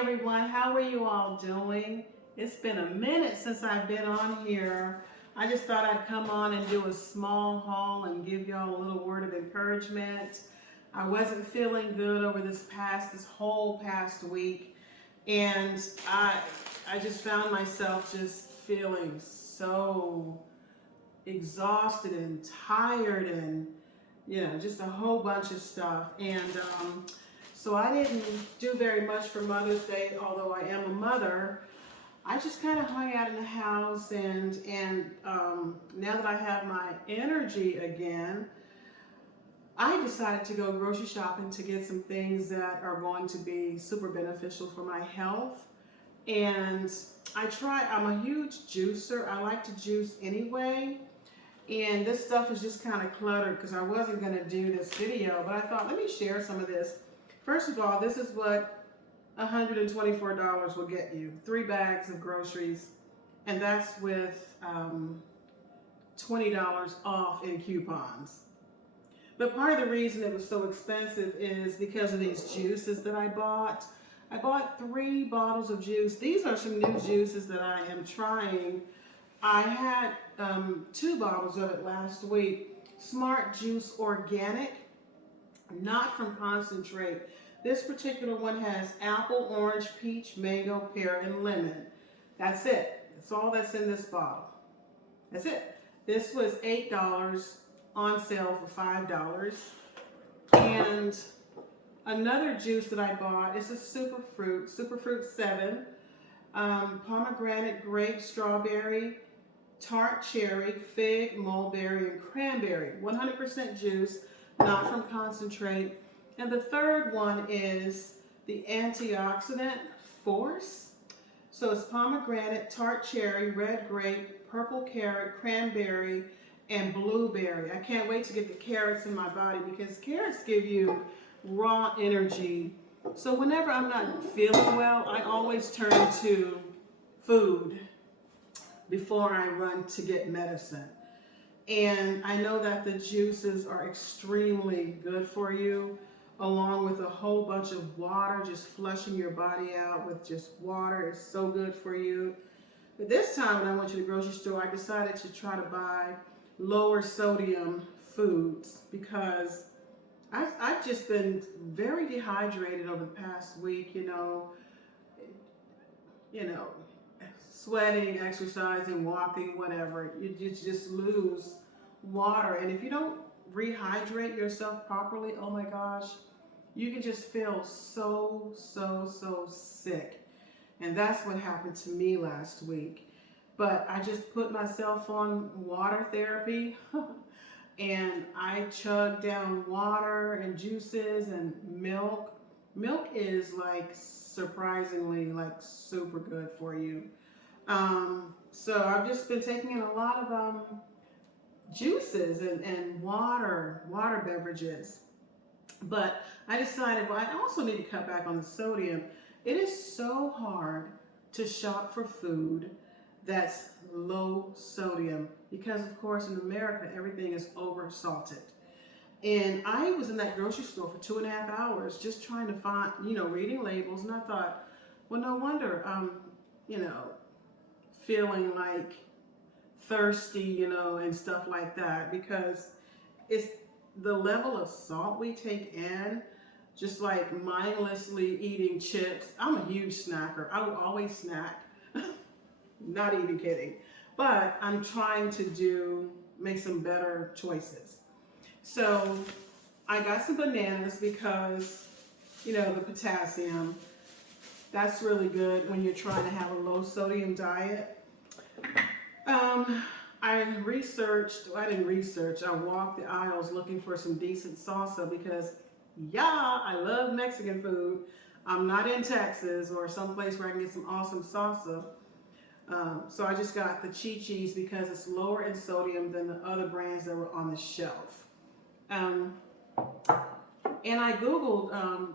everyone, how are you all doing? It's been a minute since I've been on here. I just thought I'd come on and do a small haul and give y'all a little word of encouragement. I wasn't feeling good over this whole past week, and I just found myself just feeling so exhausted and tired and just a whole bunch of stuff. And so I didn't do very much for Mother's Day, although I am a mother. I just kind of hung out in the house, and now that I have my energy again, I decided to go grocery shopping to get some things that are going to be super beneficial for my health. And I'm a huge juicer. I like to juice anyway. And this stuff is just kind of cluttered because I wasn't going to do this video, but I thought, let me share some of this. First of all, this is what $124 will get you. 3 bags of groceries, and that's with $20 off in coupons. But part of the reason it was so expensive is because of these juices that I bought. I bought 3 bottles of juice. These are some new juices that I am trying. I had 2 bottles of it last week. Smart Juice Organic, not from concentrate. This particular one has apple, orange, peach, mango, pear, and lemon. That's it. That's all that's in this bottle. That's it. This was $8 on sale for $5. And another juice that I bought is a Superfruit 7, pomegranate, grape, strawberry, tart cherry, fig, mulberry, and cranberry. 100% juice, not from concentrate. And the third one is the antioxidant force. So it's pomegranate, tart cherry, red grape, purple carrot, cranberry, and blueberry. I can't wait to get the carrots in my body because carrots give you raw energy. So whenever I'm not feeling well, I always turn to food before I run to get medicine. And I know that the juices are extremely good for you, along with a whole bunch of water, just flushing your body out with just water is so good for you. But this time when I went to the grocery store, I decided to try to buy lower sodium foods because I've just been very dehydrated over the past week, sweating, exercising, walking, whatever. You just lose water. And if you don't rehydrate yourself properly, oh my gosh, you can just feel so sick. And that's what happened to me last week. But I just put myself on water therapy and I chugged down water and juices and milk. Milk is like surprisingly like super good for you. So I've just been taking in a lot of juices and water beverages. But I decided, well, I also need to cut back on the sodium. It is so hard to shop for food that's low sodium because, of course, in America, everything is over salted. And I was in that grocery store for 2.5 hours just trying to find, reading labels. And I thought, well, no wonder feeling like thirsty, and stuff like that because it's the level of salt we take in, just like mindlessly eating chips. I'm a huge snacker. I will always snack. Not even kidding. But I'm trying to make some better choices. So I got some bananas because, the potassium, that's really good when you're trying to have a low sodium diet. I walked the aisles looking for some decent salsa because, I love Mexican food. I'm not in Texas or someplace where I can get some awesome salsa. So I just got the Chi-Chi's because it's lower in sodium than the other brands that were on the shelf. And I Googled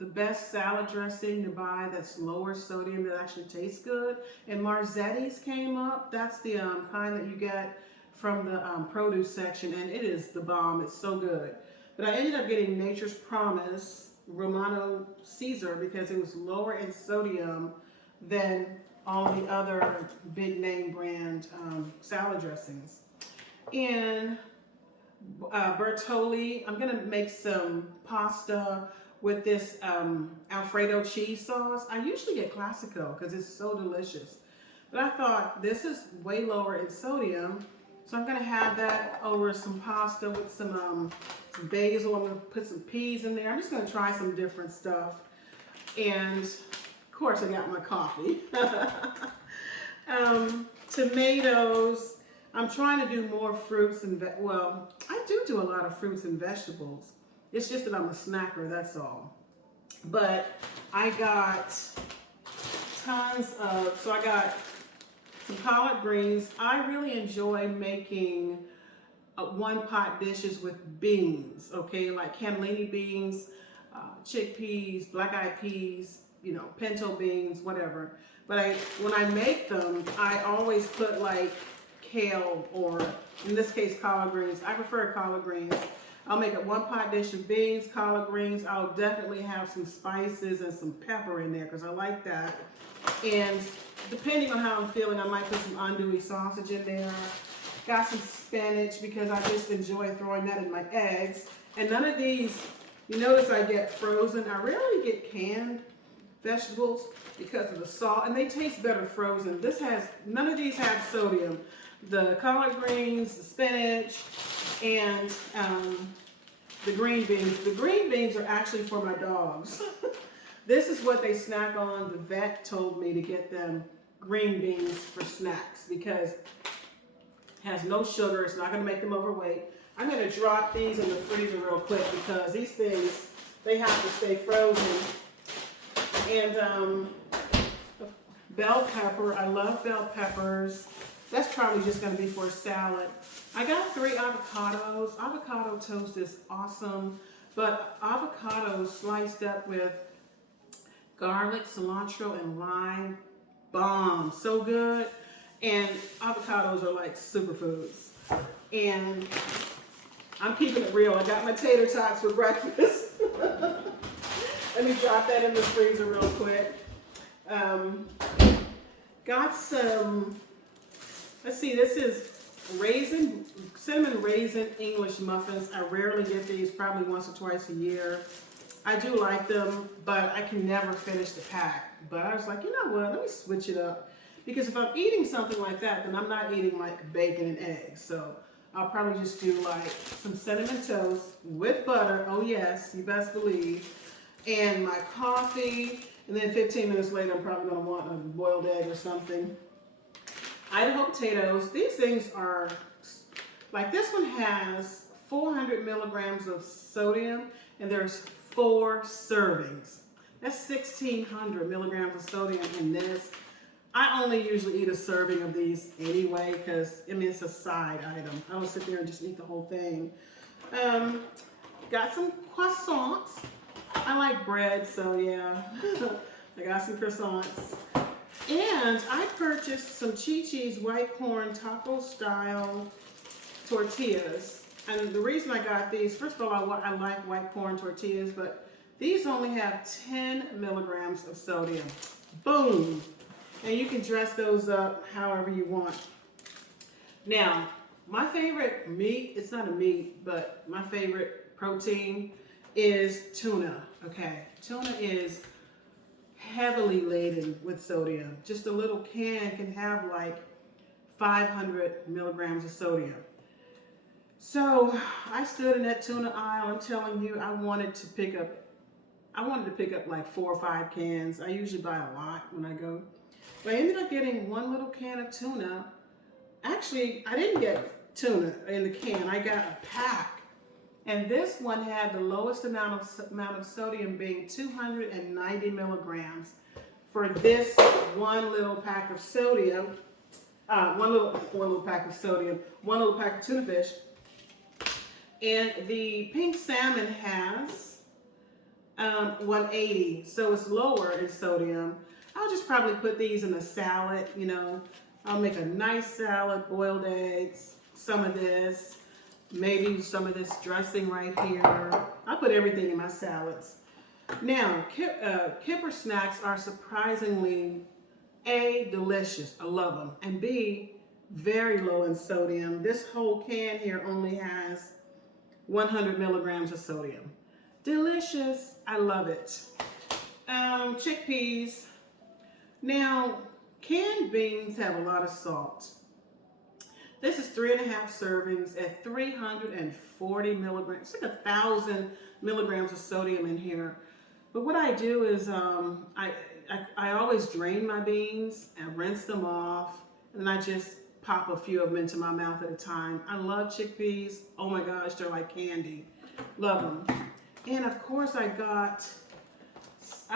the best salad dressing to buy that's lower sodium that actually tastes good. And Marzetti's came up. That's the kind that you get from the produce section, and it is the bomb. It's so good. But I ended up getting Nature's Promise Romano Caesar because it was lower in sodium than all the other big name brand salad dressings. And Bertolli, I'm gonna make some pasta with this Alfredo cheese sauce. I usually get Classico because it's so delicious. But I thought this is way lower in sodium, so I'm gonna have that over some pasta with some basil. I'm gonna put some peas in there. I'm just gonna try some different stuff. And of course I got my coffee. Tomatoes. I'm trying to do more fruits and, well, I do a lot of fruits and vegetables. It's just that I'm a snacker, that's all. But I got tons of, so I got some collard greens. I really enjoy making one pot dishes with beans, okay, like cannellini beans, chickpeas, black-eyed peas, you know, pinto beans, whatever. But when I make them, I always put like kale, or in this case collard greens. I prefer collard greens. I'll make a one pot dish of beans, collard greens. I'll definitely have some spices and some pepper in there because I like that. And depending on how I'm feeling, I might put some andouille sausage in there. Got some spinach because I just enjoy throwing that in my eggs. And none of these, you notice I get frozen. I rarely get canned vegetables because of the salt, and they taste better frozen. None of these have sodium. The collard greens, the spinach, and the green beans. The green beans are actually for my dogs. This is what they snack on. The vet told me to get them green beans for snacks because it has no sugar. It's not going to make them overweight. I'm going to drop these in the freezer real quick because these things, they have to stay frozen. And bell pepper. I love bell peppers. That's probably just going to be for a salad. I got 3 avocados. Avocado toast is awesome, but avocados sliced up with garlic, cilantro, and lime, bomb, so good. And avocados are like superfoods. And I'm keeping it real. I got my tater tots for breakfast. Let me drop that in the freezer real quick. Got some, let's see, this is cinnamon raisin English muffins. I rarely get these, probably once or twice a year. I do like them, but I can never finish the pack. But I was like, you know what, let me switch it up. Because if I'm eating something like that, then I'm not eating like bacon and eggs. So I'll probably just do like some cinnamon toast with butter. Oh yes, you best believe. And my coffee. And then 15 minutes later, I'm probably gonna want a boiled egg or something. Idaho potatoes. These things are, like this one has 400 milligrams of sodium and there's 4 servings. That's 1,600 milligrams of sodium in this. I only usually eat a serving of these anyway because, I mean, it's a side item. I don't sit there and just eat the whole thing. Got some croissants. I like bread, so yeah. I got some croissants. And I purchased some Chi-Chi's white corn taco style tortillas. And the reason I got these, first of all, I like white corn tortillas, but these only have 10 milligrams of sodium. Boom. And you can dress those up however you want. Now, my favorite meat, it's not a meat, but my favorite protein is tuna, okay? Tuna is heavily laden with sodium. Just a little can can have like 500 milligrams of sodium. So I stood in that tuna aisle. I'm telling you, I wanted to pick up like 4 or 5 cans. I usually buy a lot when I go. But I ended up getting one little can of tuna. Actually, I didn't get tuna in the can. I got a pack. And this one had the lowest amount of sodium being 290 milligrams for this one little pack of sodium. One little pack of sodium, one little pack of tuna fish. And the pink salmon has 180, so it's lower in sodium. I'll just probably put these in a salad, you know. I'll make a nice salad, boiled eggs, some of this, maybe some of this dressing right here. I put everything in my salads. Now, Kipper snacks are surprisingly A, delicious, I love them, and B, very low in sodium. This whole can here only has 100 milligrams of sodium. Delicious, I love it. Chickpeas. Now, canned beans have a lot of salt. This is 3.5 servings at 340 milligrams. It's like 1,000 milligrams of sodium in here. But what I do is I always drain my beans and rinse them off, and I just pop a few of them into my mouth at a time. I love chickpeas. Oh my gosh, they're like candy. Love them. And of course I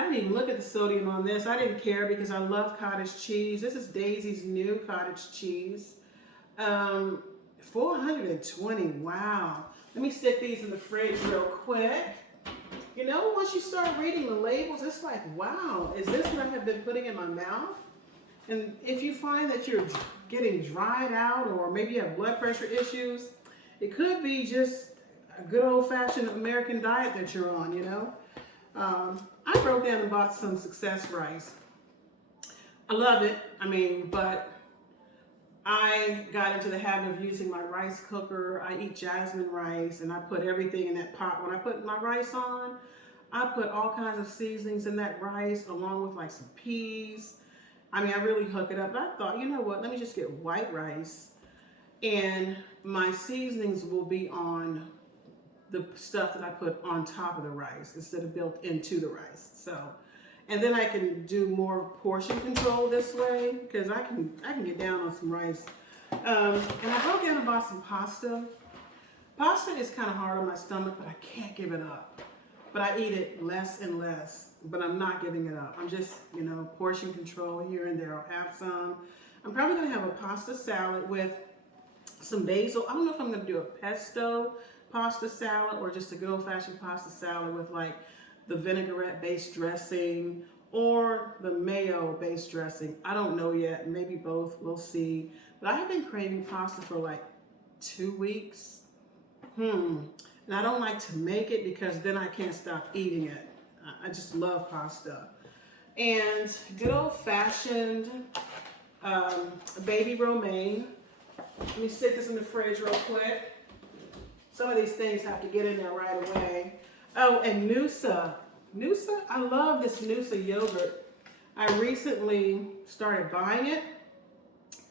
didn't even look at the sodium on this. I didn't care because I love cottage cheese. This is Daisy's new cottage cheese. 420, wow. Let me stick these in the fridge real quick. You know, once you start reading the labels, it's like, wow, is this what I have been putting in my mouth? And if you find that you're getting dried out or maybe you have blood pressure issues, it could be just a good old-fashioned American diet that you're on, you know. I broke down and bought some Success rice. I love it, but I got into the habit of using my rice cooker. I eat jasmine rice and I put everything in that pot. When I put my rice on, I put all kinds of seasonings in that rice along with like some peas. I really hook it up. But I thought, you know what, let me just get white rice and my seasonings will be on the stuff that I put on top of the rice instead of built into the rice. So, and then I can do more portion control this way because I can get down on some rice. And I broke down and bought some pasta. Pasta is kind of hard on my stomach, but I can't give it up. But I eat it less and less, but I'm not giving it up. I'm just, portion control here and there. I'll have some. I'm probably gonna have a pasta salad with some basil. I don't know if I'm gonna do a pesto pasta salad or just a good old-fashioned pasta salad with like the vinaigrette-based dressing or the mayo-based dressing. I don't know yet, maybe both, we'll see. But I have been craving pasta for like 2 weeks. And I don't like to make it because then I can't stop eating it. I just love pasta. And good old-fashioned baby romaine. Let me stick this in the fridge real quick. Some of these things have to get in there right away. Oh, and Noosa. Noosa, I love this Noosa yogurt. I recently started buying it.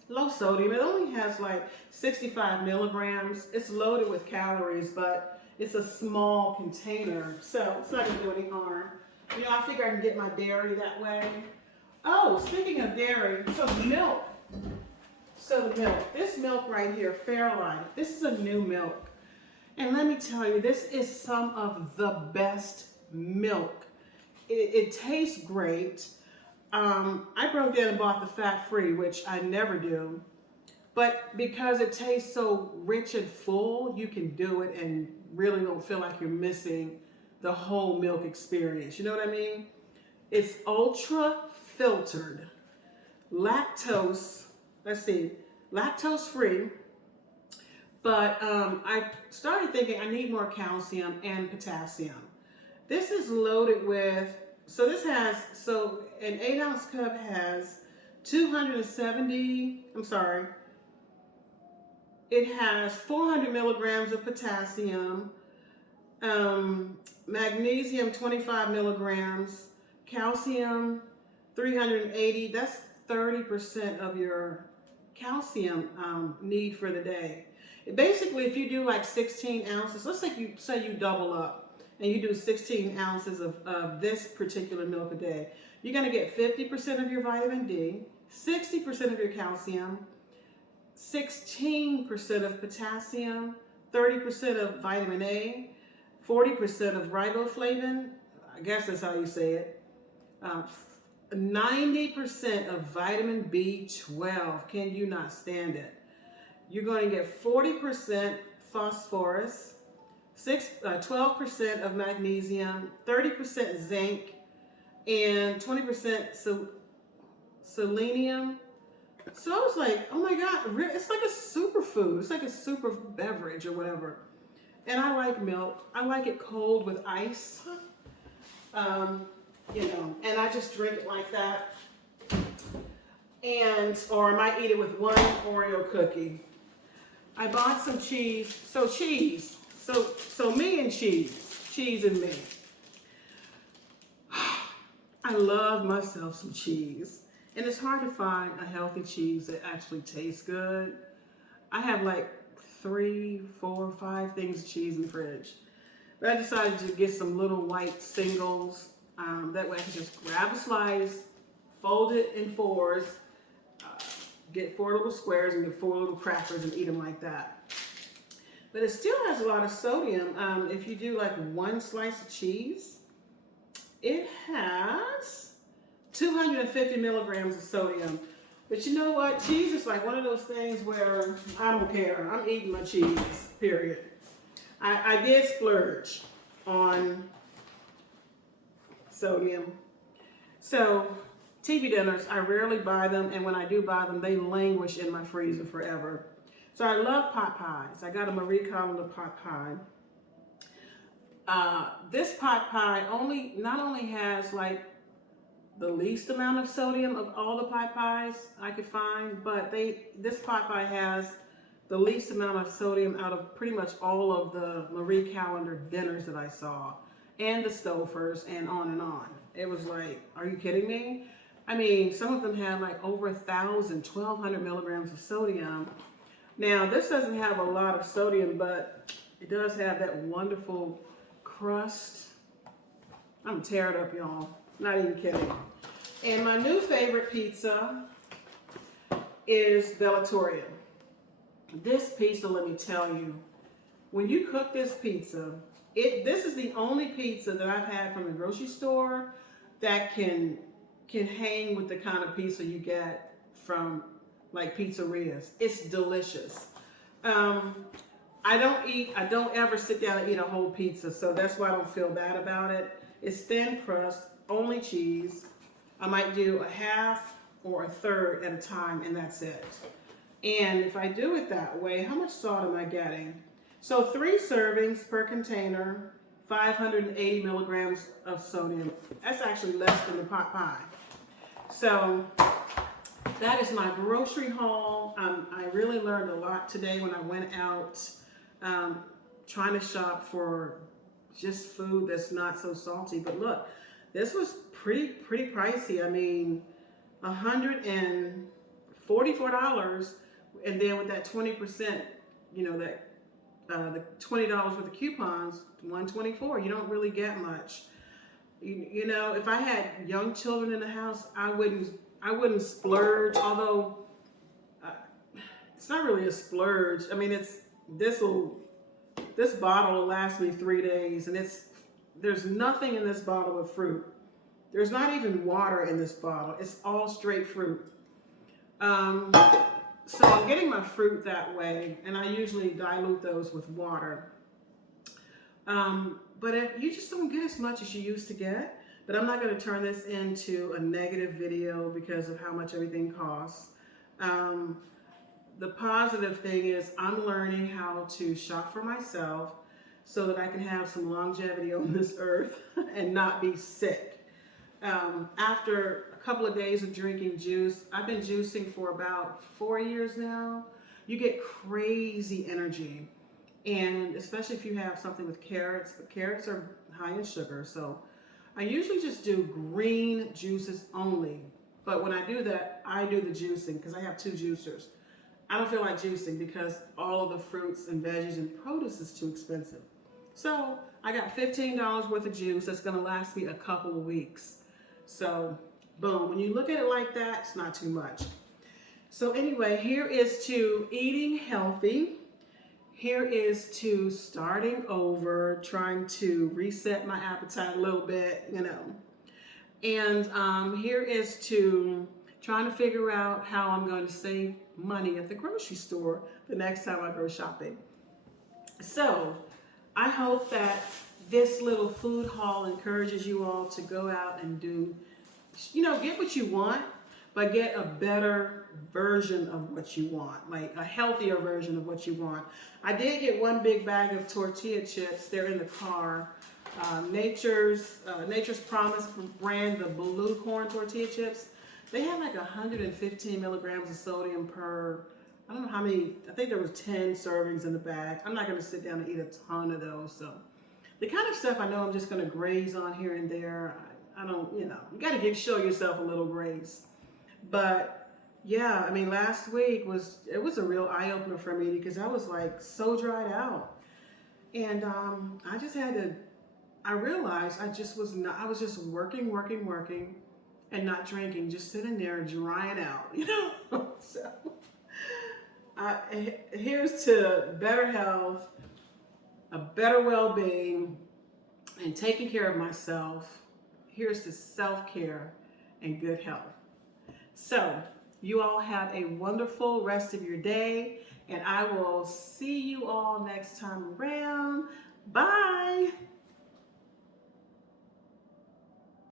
Low sodium. It only has like 65 milligrams. It's loaded with calories, but it's a small container, so it's not going to do any harm. I figure I can get my dairy that way. Oh, speaking of dairy, so milk. So the milk. This milk right here, Fairlife. This is a new milk. And let me tell you, this is some of the best milk. It tastes great. I broke down and bought the fat-free, which I never do. But because it tastes so rich and full, you can do it and really don't feel like you're missing the whole milk experience. You know what I mean? It's ultra filtered, lactose free. But I started thinking I need more calcium and potassium. This is loaded with, an 8-ounce cup has it has 400 milligrams of potassium, magnesium 25 milligrams, calcium 380, that's 30% of your calcium need for the day. Basically, if you do like 16 ounces, let's say you double up and you do 16 ounces of this particular milk a day, you're going to get 50% of your vitamin D, 60% of your calcium, 16% of potassium, 30% of vitamin A, 40% of riboflavin, I guess that's how you say it, 90% of vitamin B12. Can you not stand it? You're going to get 40% phosphorus, 12% of magnesium, 30% zinc, and 20% selenium. So I was like, oh my God, it's like a superfood. It's like a super beverage or whatever. And I like milk. I like it cold with ice. You know, and I just drink it like that. Or I might eat it with one Oreo cookie. I bought some cheese. So cheese. So me and cheese. Cheese and me. I love myself some cheese. And it's hard to find a healthy cheese that actually tastes good. I have like 3, 4, 5 things of cheese in the fridge. But I decided to get some little white singles. That way I can just grab a slice, fold it in 4s, get 4 little squares and get 4 little crackers and eat them like that. But it still has a lot of sodium. If you do like 1 slice of cheese, it has 250 milligrams of sodium. But you know what? Cheese is like one of those things where I don't care. I'm eating my cheese, period. I did splurge on sodium. So TV dinners, I rarely buy them, and when I do buy them, they languish in my freezer forever. So I love pot pies. I got a Marie Callender pot pie. This pot pie not only has like the least amount of sodium of all the pot pies I could find, but this pot pie has the least amount of sodium out of pretty much all of the Marie Callender dinners that I saw, and the Stofers, and on and on. It was like, are you kidding me? I mean, some of them had like over 1,000, 1,200 milligrams of sodium. Now, this doesn't have a lot of sodium, but it does have that wonderful crust. I'm gonna tear it up, y'all. Not even kidding. And my new favorite pizza is Bellatorium. This pizza, let me tell you, when you cook this pizza, this is the only pizza that I've had from the grocery store that can hang with the kind of pizza you get from like pizzerias. It's delicious. I don't ever sit down and eat a whole pizza, so that's why I don't feel bad about it. It's thin crust, only cheese. I might do a half or a third at a time, and that's it. And if I do it that way, how much salt am I getting? So 3 servings per container, 580 milligrams of sodium. That's actually less than the pot pie. So that is my grocery haul. I really learned a lot today when I went out trying to shop for just food that's not so salty. But look, this was pretty pricey. I mean, $144, and then with that 20%, you know, that the $20 worth of coupons, $124. You don't really get much. You know, if I had young children in the house, I wouldn't splurge. Although it's not really a splurge. I mean, this bottle will last me 3 days, and there's nothing in this bottle of fruit. There's not even water in this bottle. It's all straight fruit. So I'm getting my fruit that way, and I usually dilute those with water. But you just don't get as much as you used to get. But I'm not going to turn this into a negative video because of how much everything costs. The positive thing is I'm learning how to shop for myself so that I can have some longevity on this earth and not be sick. After a couple of days of drinking juice, I've been juicing for about 4 years now. You get crazy energy, and especially if you have something with carrots, but carrots are high in sugar, so I usually just do green juices only. But when I do that, I do the juicing because I have 2 juicers. I don't feel like juicing because all of the fruits and veggies and produce is too expensive. So I got $15 worth of juice that's going to last me a couple of weeks. So boom, when you look at it like that, it's not too much. So anyway, here is to eating healthy. Here is to starting over, trying to reset my appetite a little bit, you know. And here is to trying to figure out how I'm going to save money at the grocery store the next time I go shopping. So I hope that this little food haul encourages you all to go out and do, you know, get what you want, but get a better version of what you want, like a healthier version of what you want. I did get 1 big bag of tortilla chips. They're in the car. Nature's Promise brand, the blue corn tortilla chips. They have like 115 milligrams of sodium per, I don't know how many, I think there was 10 servings in the bag. I'm not going to sit down and eat a ton of those. So the kind of stuff I know I'm just going to graze on here and there. I don't, you got to show yourself a little grace. But yeah, I mean, last week was a real eye opener for me because I was like so dried out. And I just had to, I realized I was just working, and not drinking, just sitting there drying out, So here's to better health, a better well-being, and taking care of myself. Here's to self-care and good health. So you all have a wonderful rest of your day, and I will see you all next time around. Bye.